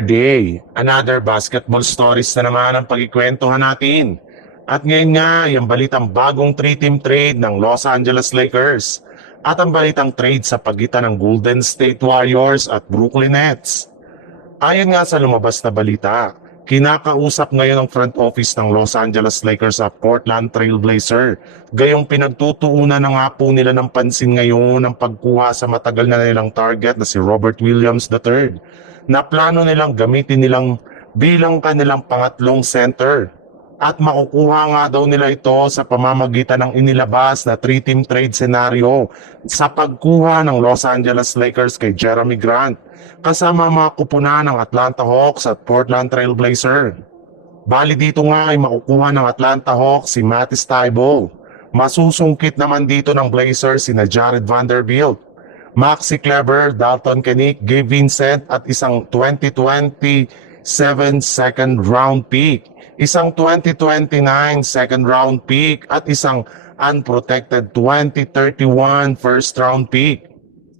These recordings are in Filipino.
Day, another basketball stories na naman ang pagkikwentuhan natin. At ngayon nga, yung balitang bagong 3-team trade ng Los Angeles Lakers at ang balitang trade sa pagitan ng Golden State Warriors at Brooklyn Nets. Ayon nga sa lumabas na balita, kinakausap ngayon ang front office ng Los Angeles Lakers at Portland Trail Blazer. Gayong pinagtutuunan na nga po nila ng pansin ngayon ang pagkuha sa matagal na nilang target na si Robert Williams III na plano nilang gamitin nilang bilang kanilang pangatlong center. At makukuha nga daw nila ito sa pamamagitan ng inilabas na 3-team trade scenario sa pagkuha ng Los Angeles Lakers kay Jeremy Grant kasama mga kupunan ng Atlanta Hawks at Portland Trail Blazer. Bali dito nga ay makukuha ng Atlanta Hawks si Matisse Thybulle. Masusungkit naman dito ng Blazers sina Jared Vanderbilt, Maxi Kleber, Dalton Kenick, Gabe Vincent at isang 2027 second round pick, isang 2029 second round pick at isang unprotected 2031 first round pick.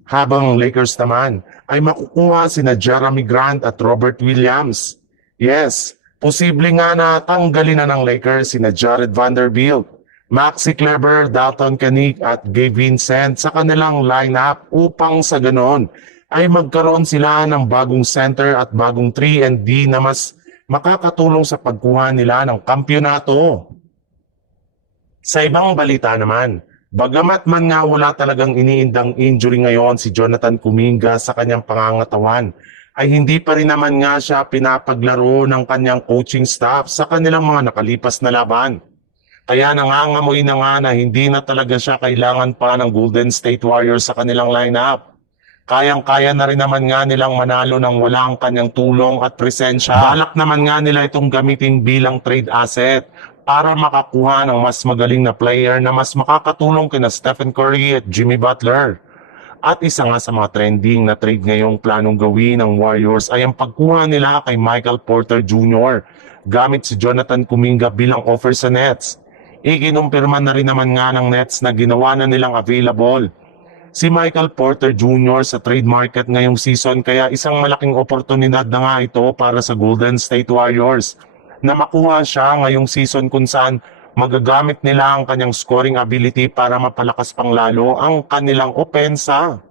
Habang Lakers naman ay makukuha sina Jeremy Grant at Robert Williams. Yes, posible nga na tanggalin na ng Lakers sina Jared Vanderbilt, Maxi Kleber, Dalton Kenick at Gabe Vincent sa kanilang lineup upang sa ganon ay magkaroon sila ng bagong center at bagong 3-and-D na mas makakatulong sa pagkuha nila ng kampyonato. Sa ibang balita naman, bagamat man nga wala talagang iniindang injury ngayon si Jonathan Kuminga sa kanyang pangangatawan, ay hindi pa rin naman nga siya pinapaglaro ng kanyang coaching staff sa kanilang mga nakalipas na laban. Kaya nangangamoy na nga na hindi na talaga siya kailangan pa ng Golden State Warriors sa kanilang lineup. Kayang-kaya na rin naman nga nilang manalo ng walang kanyang tulong at presensya. Balak naman nga nila itong gamitin bilang trade asset para makakuha ng mas magaling na player na mas makakatulong kina Stephen Curry at Jimmy Butler. At isa nga sa mga trending na trade ngayong planong gawin ng Warriors ay ang pagkuha nila kay Michael Porter Jr. gamit si Jonathan Kuminga bilang offer sa Nets. Ikinumpirma na rin naman nga ng Nets na ginawa na nilang available si Michael Porter Jr. sa trade market ngayong season, kaya isang malaking oportunidad na nga ito para sa Golden State Warriors na makuha siya ngayong season kung saan magagamit nila ang kanyang scoring ability para mapalakas pang lalo ang kanilang opensa.